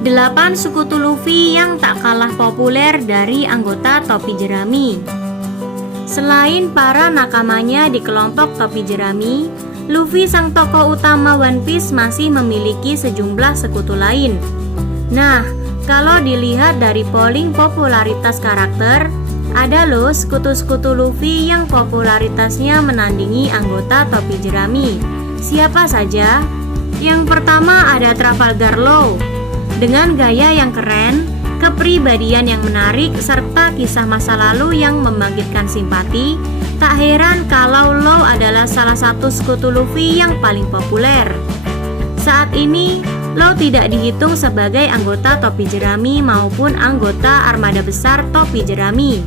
8 sekutu Luffy yang tak kalah populer dari anggota topi jerami. Selain para nakamanya di kelompok topi jerami, Luffy sang tokoh utama One Piece masih memiliki sejumlah sekutu lain. Nah, kalau dilihat dari polling popularitas karakter, ada loh sekutu-sekutu Luffy yang popularitasnya menandingi anggota topi jerami. Siapa saja? Yang pertama ada Trafalgar Law. Dengan gaya yang keren, kepribadian yang menarik, serta kisah masa lalu yang membangkitkan simpati, tak heran kalau Law adalah salah satu sekutu Luffy yang paling populer. Saat ini, Law tidak dihitung sebagai anggota topi jerami maupun anggota armada besar topi jerami.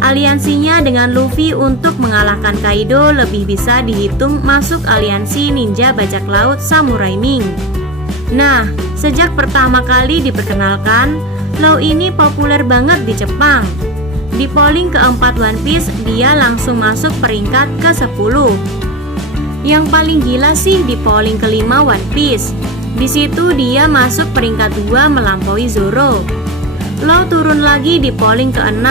Aliansinya dengan Luffy untuk mengalahkan Kaido lebih bisa dihitung masuk aliansi ninja bajak laut Samurai Ming. Nah, sejak pertama kali diperkenalkan, Law ini populer banget di Jepang. Di polling keempat One Piece, dia langsung masuk peringkat ke-10. Yang paling gila sih di polling kelima One Piece. Di situ dia masuk peringkat 2 melampaui Zoro. Law turun lagi di polling ke-6,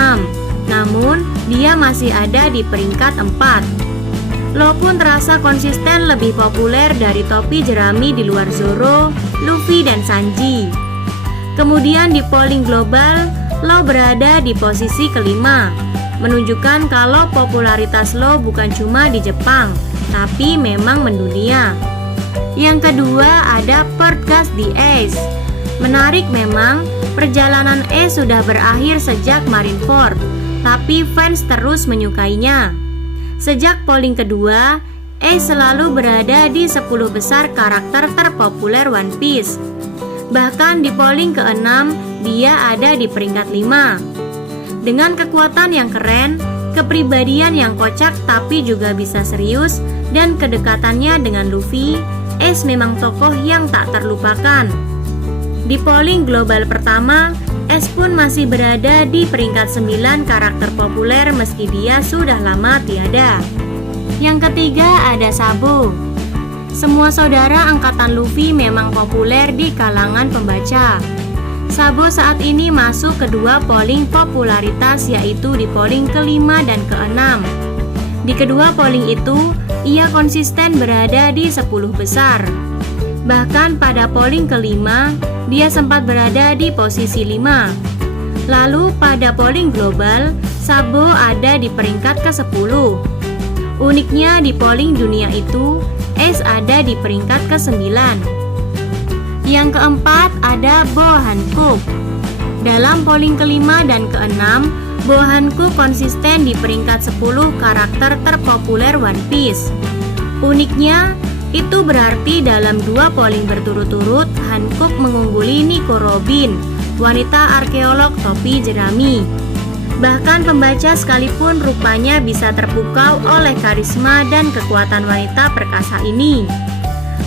namun dia masih ada di peringkat 4. Law pun terasa konsisten lebih populer dari topi jerami di luar Zoro, Luffy, dan Sanji. Kemudian di polling global, Law berada di posisi kelima, menunjukkan kalau popularitas Law bukan cuma di Jepang, tapi memang mendunia. Yang kedua ada Podcast the Ace. Menarik memang, perjalanan Ace sudah berakhir sejak Marineford, tapi fans terus menyukainya. Sejak polling kedua, Ace selalu berada di 10 besar karakter terpopuler One Piece. Bahkan di polling ke-6, dia ada di peringkat 5. Dengan kekuatan yang keren, kepribadian yang kocak tapi juga bisa serius, dan kedekatannya dengan Luffy, Ace memang tokoh yang tak terlupakan. Di polling global pertama, Ace pun masih berada di peringkat 9 karakter populer meski dia sudah lama tiada. Yang ketiga ada Sabo. Semua saudara angkatan Luffy memang populer di kalangan pembaca. Sabo saat ini masuk kedua polling popularitas, yaitu di polling ke-5 dan ke-6. Di kedua polling itu, ia konsisten berada di 10 besar. Bahkan pada polling ke-5, dia sempat berada di posisi 5. Lalu pada polling global, Sabo ada di peringkat ke-10. Uniknya di polling dunia itu, Ace ada di peringkat ke-9. Yang keempat ada Bow Hancock. Dalam polling ke-5 dan ke-6, Bow Hancock konsisten di peringkat 10 karakter terpopuler One Piece. Uniknya, itu berarti dalam 2 polling berturut-turut, Hancock mengungguli Nico Robin, wanita arkeolog topi jerami. Bahkan pembaca sekalipun rupanya bisa terpukau oleh karisma dan kekuatan wanita perkasa ini.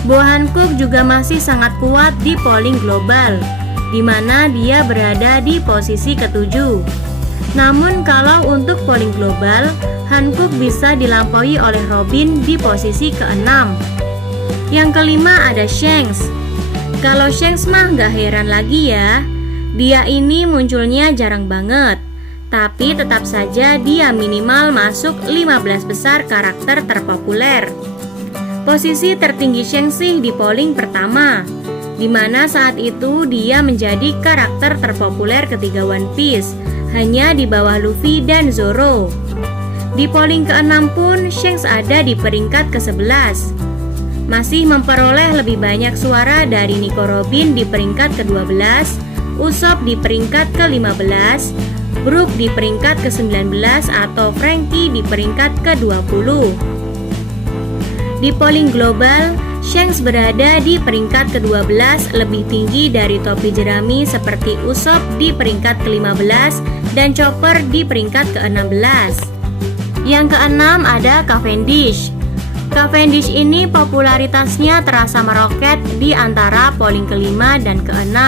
Bow Hancock juga masih sangat kuat di polling global, di mana dia berada di posisi ke-7. Namun kalau untuk polling global, Hancock bisa dilampaui oleh Robin di posisi ke-6. Yang kelima ada Shanks. Kalau Shanks mah gak heran lagi ya. Dia ini munculnya jarang banget, tapi tetap saja dia minimal masuk 15 besar karakter terpopuler. Posisi tertinggi Shanks sih di polling pertama, di mana saat itu dia menjadi karakter terpopuler ketiga One Piece, hanya di bawah Luffy dan Zoro. Di polling ke-6 pun Shanks ada di peringkat ke-11. Masih memperoleh lebih banyak suara dari Nico Robin di peringkat ke-12, Usopp di peringkat ke-15, Brook di peringkat ke-19, atau Franky di peringkat ke-20. Di polling global, Shanks berada di peringkat ke-12, lebih tinggi dari topi jerami seperti Usopp di peringkat ke-15 dan Chopper di peringkat ke-16. Yang keenam ada Cavendish. Cavendish ini popularitasnya terasa meroket di antara polling ke-5 dan ke-6.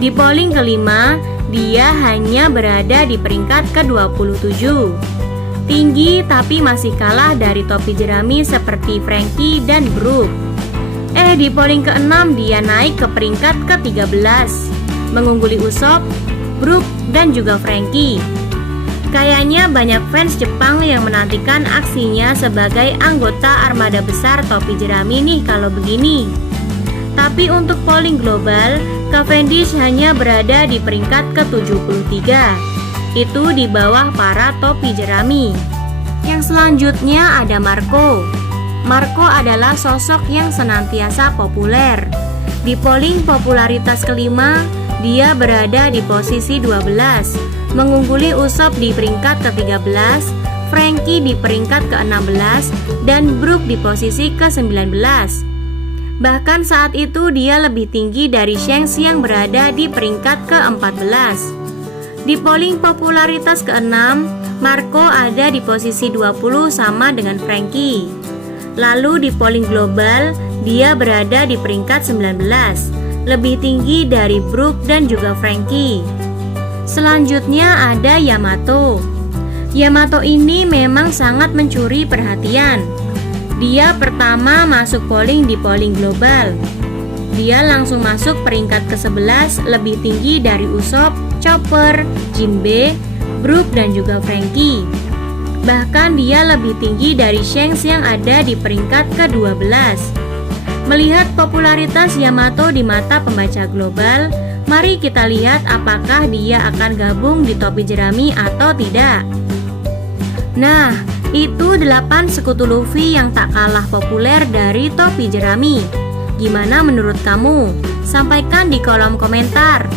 Di polling ke-5, dia hanya berada di peringkat ke-27. Tinggi tapi masih kalah dari topi jerami seperti Franky dan Brook. Di polling ke-6 dia naik ke peringkat ke-13, mengungguli Usopp, Brook, dan juga Franky. Kayaknya banyak fans Jepang yang menantikan aksinya sebagai anggota armada besar topi jerami nih kalau begini. Tapi untuk polling global, Cavendish hanya berada di peringkat ke-73. Itu di bawah para topi jerami. Yang selanjutnya ada Marco. Marco adalah sosok yang senantiasa populer. Di polling popularitas kelima, dia berada di posisi 12, mengungguli Usopp di peringkat ke-13, Franky di peringkat ke-16, dan Brook di posisi ke-19. Bahkan saat itu dia lebih tinggi dari Shanks yang berada di peringkat ke-14. Di polling popularitas ke-6, Marco ada di posisi 20 sama dengan Franky. Lalu di polling global, dia berada di peringkat 19, lebih tinggi dari Brook dan juga Franky. Selanjutnya ada Yamato. Yamato ini memang sangat mencuri perhatian. Dia pertama masuk polling di polling global. Dia langsung masuk peringkat ke-11, lebih tinggi dari Usopp, Chopper, Jinbe, Brook, dan juga Franky. Bahkan dia lebih tinggi dari Shanks yang ada di peringkat ke-12. Melihat popularitas Yamato di mata pembaca global, mari kita lihat apakah dia akan gabung di topi jerami atau tidak. Nah, itu 8 sekutu Luffy yang tak kalah populer dari topi jerami. Gimana menurut kamu? Sampaikan di kolom komentar.